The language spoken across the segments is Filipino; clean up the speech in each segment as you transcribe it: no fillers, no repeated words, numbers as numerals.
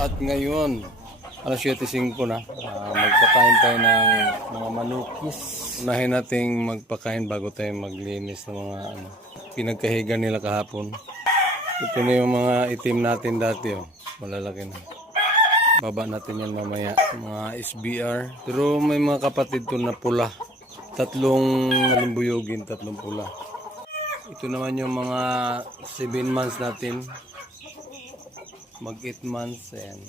At ngayon, alas 7:05 na. Magpakain tayo ng mga manukis. Unahin nating magpakain bago tayo maglinis ng mga pinagkahiga nila kahapon. Ito na yung mga itim natin dati. Malalaki na. Baba natin yan mamaya. Mga SBR. Pero may mga kapatid to na pula. 3 limbuyogin, 3 pula. Ito naman yung mga 7 months natin. Mag 8 months. Ayan.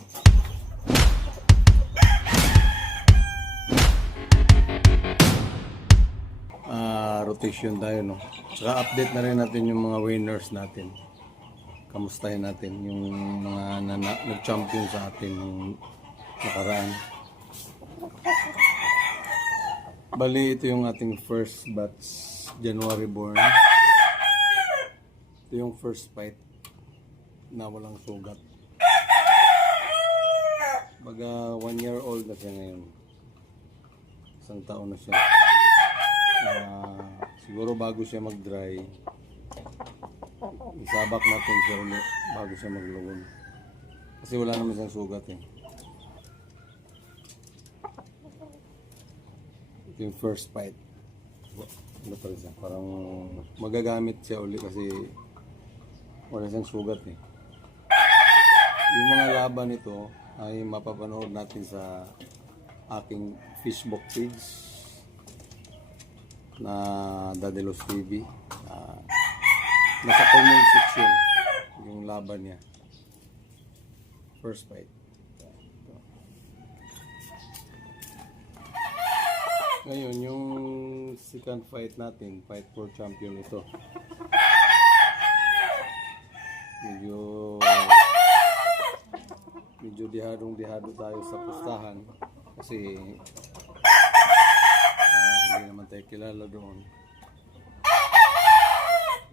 Rotation tayo, no? Saka update na rin natin yung mga winners natin. Kamustahin natin yung mga nag-champion sa atin ng nakaraan. Bali, ito yung ating first batch, January born. Ito yung first fight na walang sugat. Baga 1 year old na siya ngayon. 1 taon na siya. Siguro bago siya mag-dry, isabak natin siya ulit bago siya maglugon. Kasi wala naman siyang sugat eh. Ito yung first fight. Ano pa rin siya? Parang magagamit siya ulit kasi wala siyang sugat eh. Yung mga laban nito ay mapapanood natin sa aking Facebook page na Dadelos TV. Nasa comment section yung laban niya. First fight. Ngayon, yung second fight natin, fight for champion ito. Medyo dihadong-dihado tayo sa pustahan kasi hindi naman tayo kilala doon.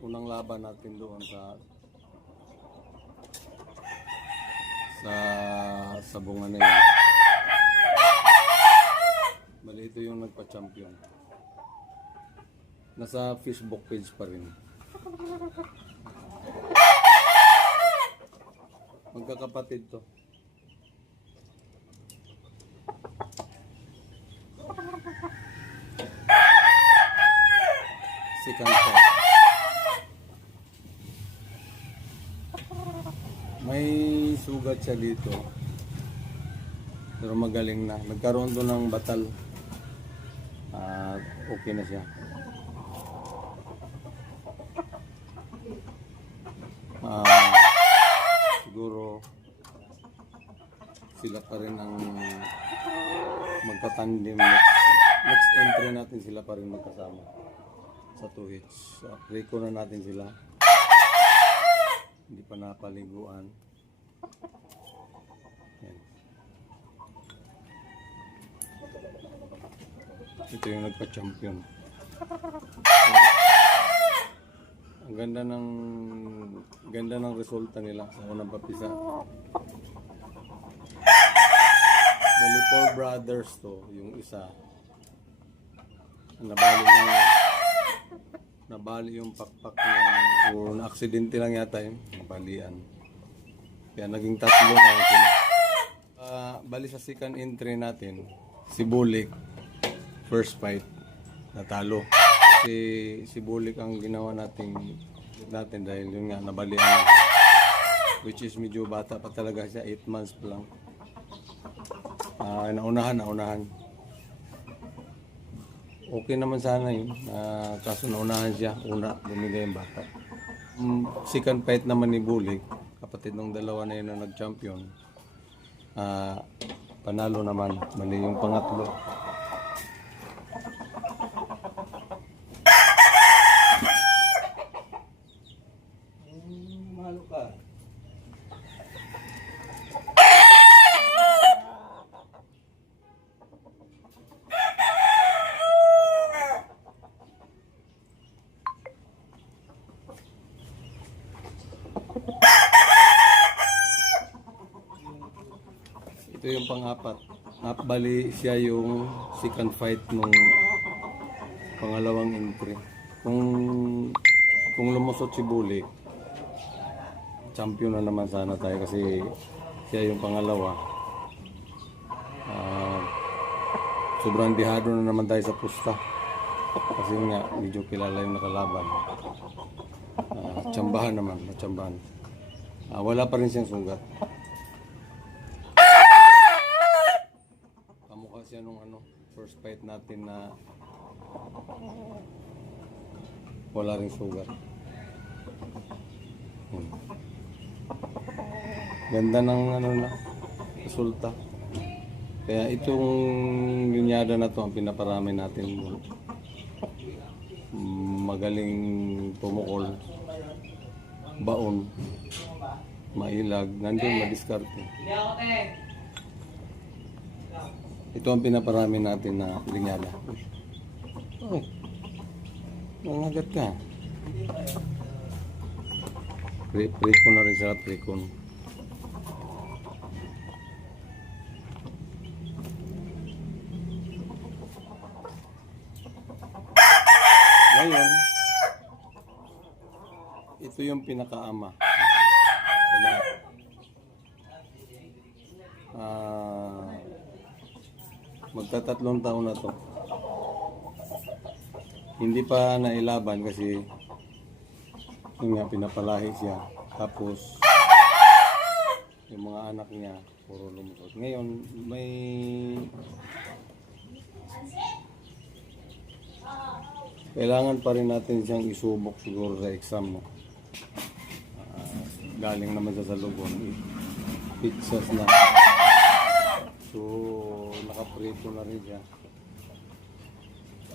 Unang laban natin doon sa bunga na yun. Bali, ito yung nagpa-champion. Nasa Facebook page pa rin. Magkakapatid to. Second fight. May sugat siya dito. Pero magaling na. Nagkaroon doon ng batal. Okay na siya. Siguro sila pa rin ang magtatandem. Next entry natin sila pa rin magkasama sa 2 hits. Reco na natin sila. Hindi pa napaliguan. Yan. Ito yung nagpa-champion. Ang ganda ng resulta nila sa unang papisa. Bali 4 brothers to, yung isa. Nabali yung pakpak niya o na-aksidente lang yata yung nabalian. Kaya naging 3 na sila. Bali sa second entry natin, si Bulik, first fight, natalo. Si Bulik ang ginawa natin dahil yun nga, nabalian. Which is medyo bata pa talaga siya, 8 months pa lang. Naunahan. Okay naman sana yun. Kaso naunahan siya. Bumigay yung bata. Second fight naman ni Bulik, kapatid ng dalawa na yun na nag-champion. Panalo naman. Mali yung pangatlo. Mahalo ka. Ito yung pang-apat. Bali siya yung second fight nung pangalawang entry. Kung lumusot si Bulik, champion na naman sana tayo kasi Siya yung pangalawa. Sobrang dihado na naman tayo sa pusta. Kasi nga, medyo kilala yung nakalaban. Tsambahan naman, matsambahan. Wala pa rin siyang sugat. Kamukha siya nung first fight natin na wala rin sugat. Ganda ng resulta. Kaya itong linyada na to ang pinaparami natin. Magaling tumukol, baon, mailag, nandun madiskarte. Ito ang pinaparami natin na linyada. Uy, nangagat ka. Precon na rin siya, precon. Ngayon, ito yung pinakaama sa lahat. Magtatatlong taon na to. Hindi pa nailaban kasi yung nga pinapalahi siya. Tapos yung mga anak niya puro lumusot. Ngayon may kailangan pa rin natin siyang isubok siguro sa exam, no? Galing naman sa Lubon, pizzas na. So nakaprito na rin siya.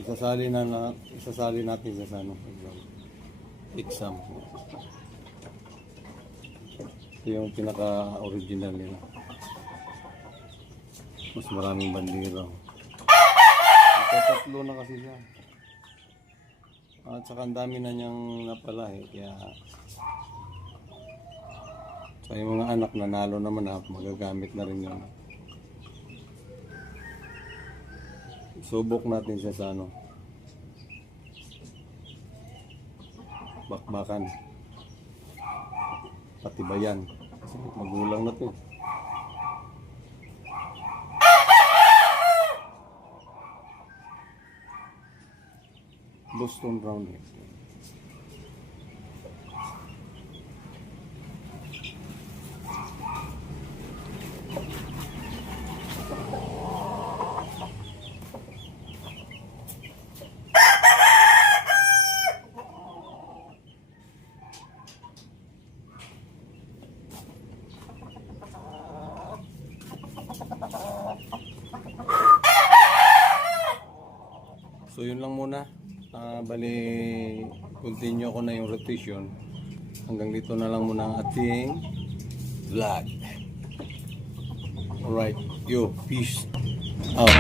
Isasali natin siya sa exam. Ito yung pinaka-original nila. Mas maraming bandera. Tatlo na kasi siya. At saka ang dami na niyang napalahi. Kaya sa yung mga anak nanalo naman magagamit na rin yun. Subok natin siya sa bakbakan, patibayan. Kasi magulang na to. Boston Round. So yun lang muna. Bali, continue ko na yung rotation. Hanggang dito na lang muna ang ating vlog. Alright, yo, peace out.